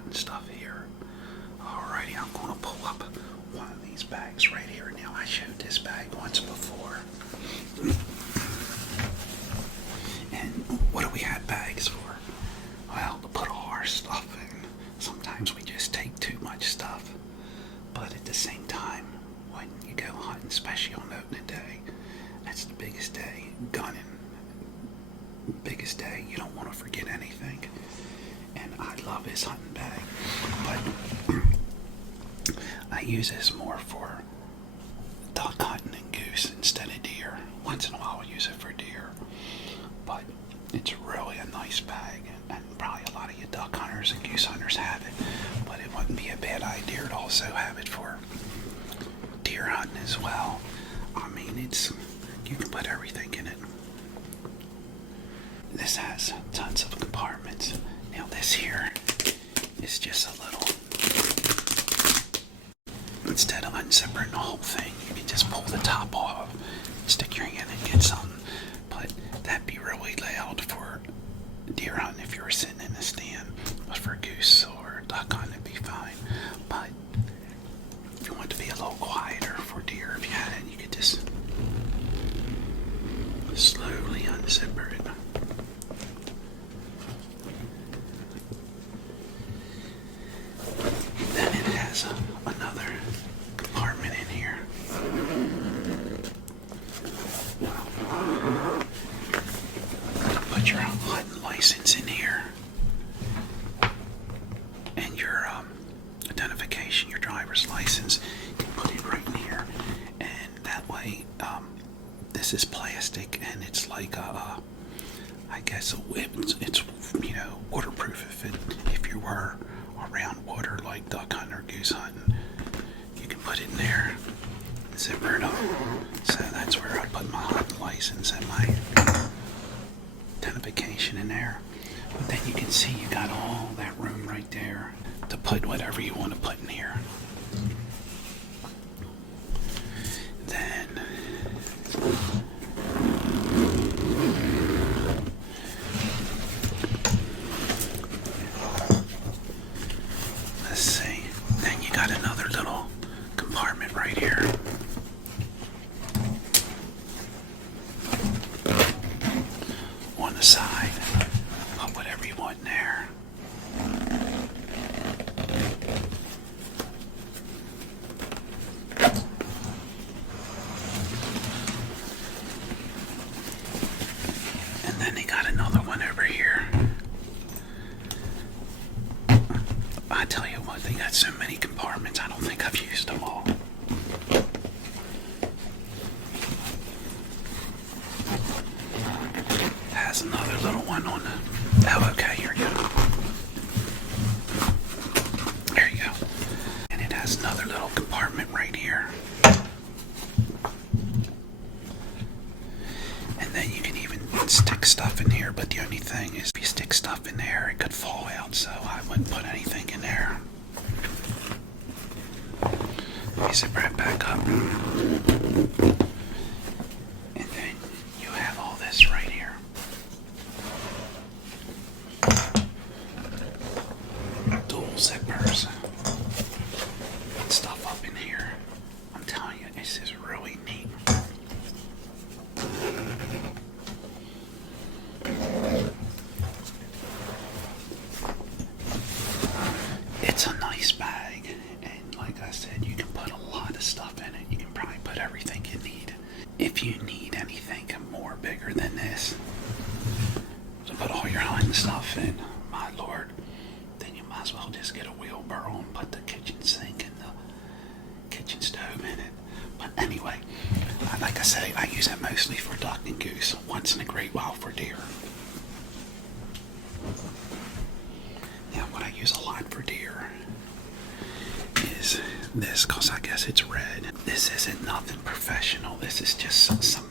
hunting stuff here. Alrighty, I'm going to pull up one of these bags right here. Now, I showed this bag once before. And what do we have bags for? Well, to put all our stuff in. Sometimes we just take too much stuff. But at the same time, when you go hunting, especially on opening day, that's the biggest day, gunning. Biggest day, you don't want to forget anything. And I love this hunting bag. But I use this more for duck hunting and goose instead of deer. Once in a while I'll use it for deer. But it's really a nice bag, and probably a lot of you duck hunters and goose hunters have it. But it wouldn't be a bad idea to also have it for deer hunting as well. I mean, you can put everything in it. This has tons of compartments. Now this here is just a little, instead of unzipping the whole thing, you can just pull the top off, stick your hand and get something. But that'd be really loud for deer hunting if you were sitting in a stand. But for goose or duck hunting, it'd be fine. But if you want it to be a little quieter for deer, if you had it, you could just slowly unzipper it. Then it has another compartment in here. Put your hunting license in here, and your identification, your driver's license. You can put it right in here, and that way, this is plastic, and it's like I guess it's waterproof. If you were around water like duck hunting or goose hunting, you can put it in there, zipper it up. So that's where I put my hunting license and my identification in there. But then you can see you got all that room right there to put whatever you want to put in here. Then let's see. Then you got another little compartment right here. On the side, put whatever you want in there. And then they got another one over here. I tell you what, they got so many compartments, I don't think I've used them all. Has another little one on the... Oh, okay, here you go. There you go. And it has another little compartment right here. And then you can even stick stuff in here, but the only thing is if you stick stuff in there, it could fall out, so I wouldn't put anything in there. Let me zip right back up. And then you have all this right here. Dual zippers. Put stuff up in here. I'm telling you, this is really neat. It's a nice bag, and like I said, you can put a lot of stuff in it. You can probably put everything you need. If you need anything more bigger than this to put all your hunting stuff in, my lord, then you might as well just get a wheelbarrow and put the kitchen sink and the kitchen stove in it. But anyway, like I say, I use it mostly for duck and goose, once in a great while for deer. Now, what I use a lot for deer is this, because I guess it's red. This isn't nothing professional. This is just some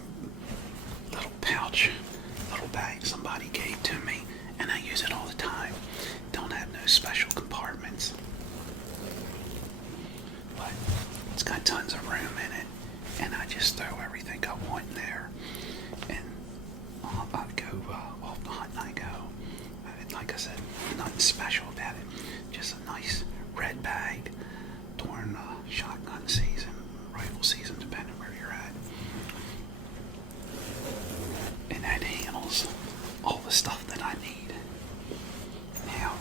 little pouch, little bag somebody gave to me, and I use it all the time. Don't have no special compartments, but it's got tons of room in it, and I just throw everything I want in there, and I go off the hunt and I go. Like I said, nothing special about it. just a nice red bag during shotgun season, rifle season, depending where you're at. And that handles all the stuff that I need. Now,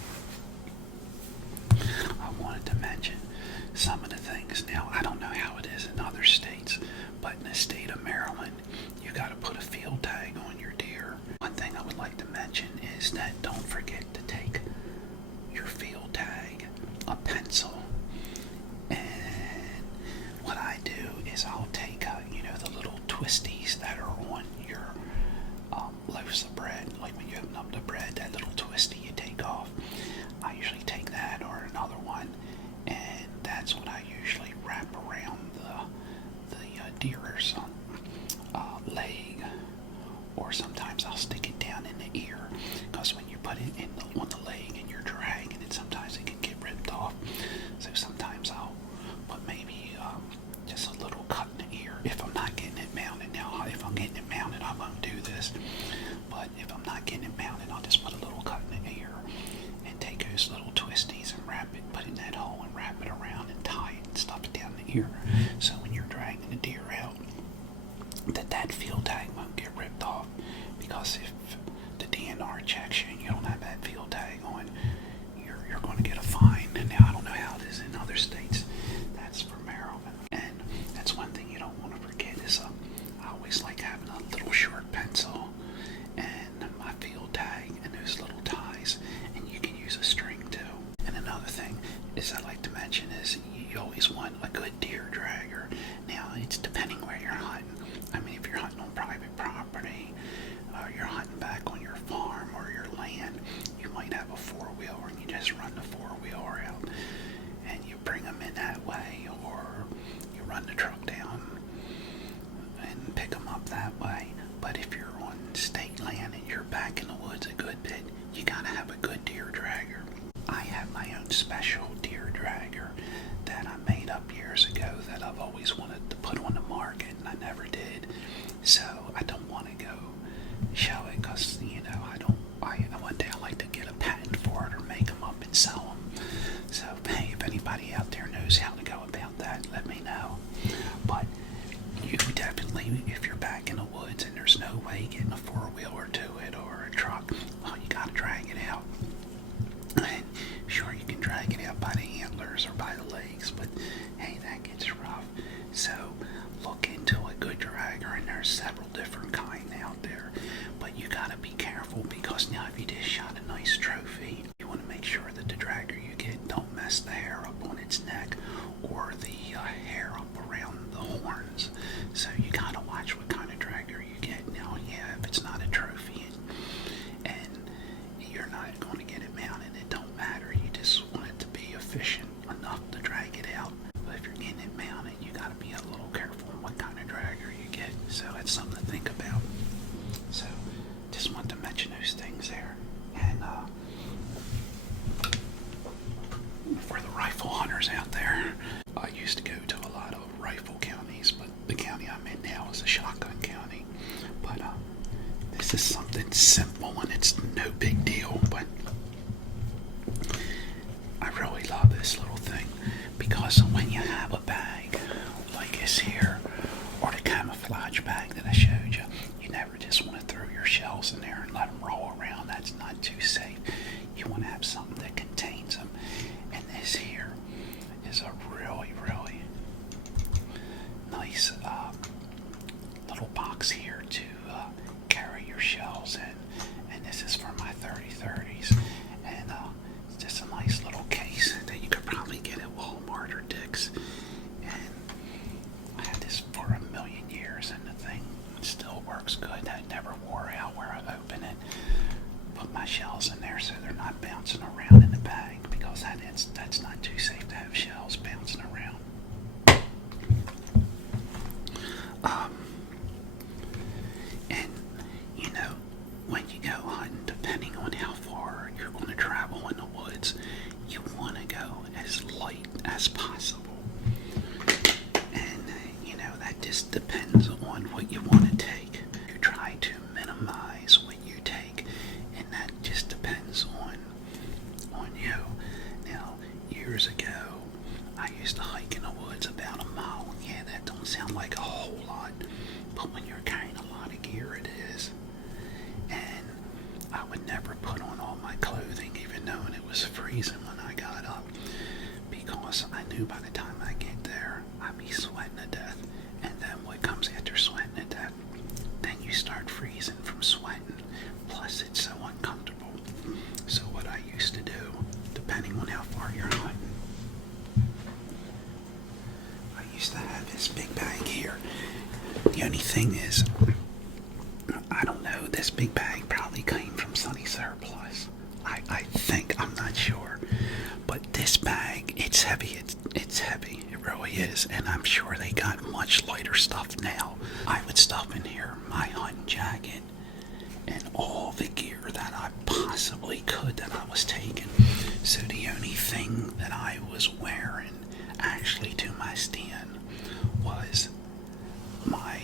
I wanted to mention some of the things. Now, I don't know how it is in other states, but in the state of Maryland, you got to put a field tag on your deer. One thing I would like to mention is that don't forget to take your field tag, a pencil, and what I do is I'll take the little twisties that are on your loaves of bread, like when you open up the bread, that little twisty you take off. I usually take that or another one, and that's what I usually wrap around the deer's leg, or sometimes I'll stick it down in the ear, because when you put it on the leg and you're dragging it, sometimes it can get ripped off. So sometimes I'll put maybe just a little cut in the ear if I'm not getting it mounted. Now, if I'm getting it mounted, I won't do this, but if I'm not getting it mounted, I'll just put a little cut in the ear and take those little twisties and wrap it, put it in that hole and wrap it around and tie it and stuff it down the ear. So when you're dragging the deer out, that field tag won't get ripped off, because if the DNR checks you and you don't have that field tag on, you're going to get a fine. And now I don't know how it is in other states. That's for Maryland. And that's one thing you don't want to forget is I always like having a little short pencil and my field tag and those little ties, and you can use a string too. And another thing is I like to mention is you always want a good deer dragger. Now, it's depending where you're hunting. I mean, if you're hunting on private property, or you're hunting back on your farm or your land, you might have a four-wheeler and you just run the four-wheeler out and you bring them in that way, or you run the truck down and pick them up that way. But if you're on state land and you're back in the woods a good bit, you gotta have a good deer dragger. I have my own special deer dragger that I made up years ago that I've always wanted to put on the market, and I never did. So I don't want to go show it, because one day I like to get a patent for it or make them up and sell them. So hey, if anybody out there knows how to go about that, let me know. But you definitely, if you're back in the woods and there's no way getting a four-wheeler to it or a truck, well, you gotta drag it out. And sure, you can drag it out by the antlers or by the legs, but hey, that gets rough. So look into a good dragger, and there's several different kinds out there. But you gotta be careful, because now if you just shot a nice trophy, you want to make sure that the dragger you get don't mess the hair up on its neck or the hair up around the horns. So you gotta watch what kind of dragger you get. Now, yeah, if it's not a trophy and you're not going to get it mounted, it don't matter. You just want it to be efficient enough to drag it out. But if you're getting it mounted, you got to be a little careful on what kind of dragger you get. So that's something to think about. So just want to mention those things there. And for the rifle hunters out there, I used to go to a lot of rifle counties, but the county I'm in now is a shotgun county. But this is something simple and it's no big deal, but I really love this little thing, because when you have a bag like this here, or the camouflage bag that I showed you, you never just want to throw your shells in there and let them roll around. That's not too safe. You want to have something that contains them. And this here is a really, really nice little box here to carry your shells in. And this is for my 30-30s. And it's just a nice little case that you could probably get at Walmart or Dick's. And I had this for a million years, and the thing still works good. That never wore out where I open it. Put my shells in there so they're not bouncing around in the bag, because that's not too safe to have shells bouncing around. And when you go hunting, depending on how far you're going to travel in the woods, you want to go as light as possible. And that just depends on what you want to take. You try to minimize what you take, and that just depends on you. Now, only thing is, I don't know, this big bag probably came from Sunny Surplus. I think, I'm not sure. But this bag, it's heavy, it's heavy, it really is, and I'm sure they got much lighter stuff now. I would stuff in here my hunting jacket and all the gear that I possibly could that I was taking. So the only thing that I was wearing actually to my stand was my,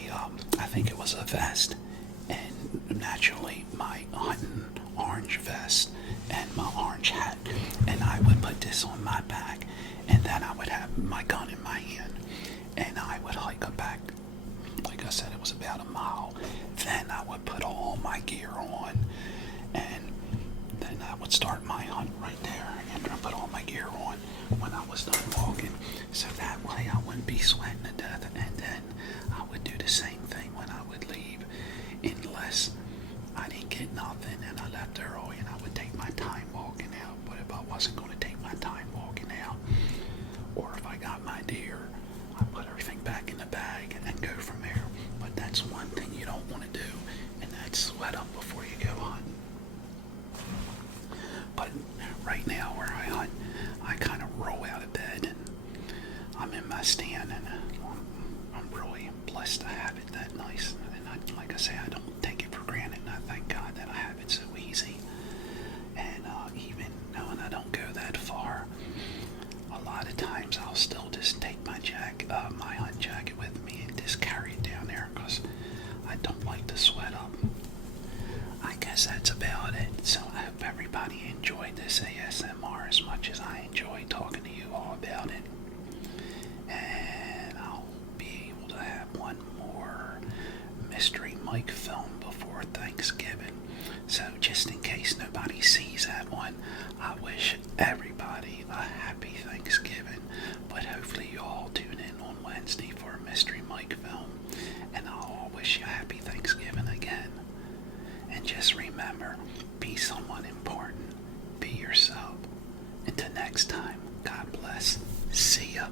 I think it was a vest, and naturally my hunting orange vest and my orange hat, and I would put this on my back, and then I would have my gun in my hand, and I would hike up back. Like I said, it was about a mile. Then I would put all my gear on, and then I would start my hunt right there, and I put all my gear on when I was done walking, so that way I wouldn't be sweating to death. And then I would do the same thing when I would leave, unless I didn't get nothing and I left early, and I would take my time walking out. But if I wasn't going to take my time walking out, or if I got my deer, I put everything back in the bag and go from there. But that's one thing you don't want to do, and that's sweat up before you go hunting. But right now where I hunt, I kind of roll out of bed and I'm in my stand, and I'm really blessed to have it that nice. And like I say, I don't take it for granted, and I thank God that I have it so easy. And even knowing I don't go that far, a lot of times I'll still just take my my hunt jacket with me and just carry it down there because I don't like to sweat up. I guess that's about it. So I hope everybody enjoyed this ASMR as much as I enjoyed talking to you all about it. And I'll be able to have one more mystery mic film before Thanksgiving. So just in case nobody sees that one, I wish everybody a happy Thanksgiving. But hopefully you all tune in on Wednesday for a mystery mic film. And I'll wish you a happy Thanksgiving again. And just remember, be someone important. Be yourself. Until next time, God bless. See ya.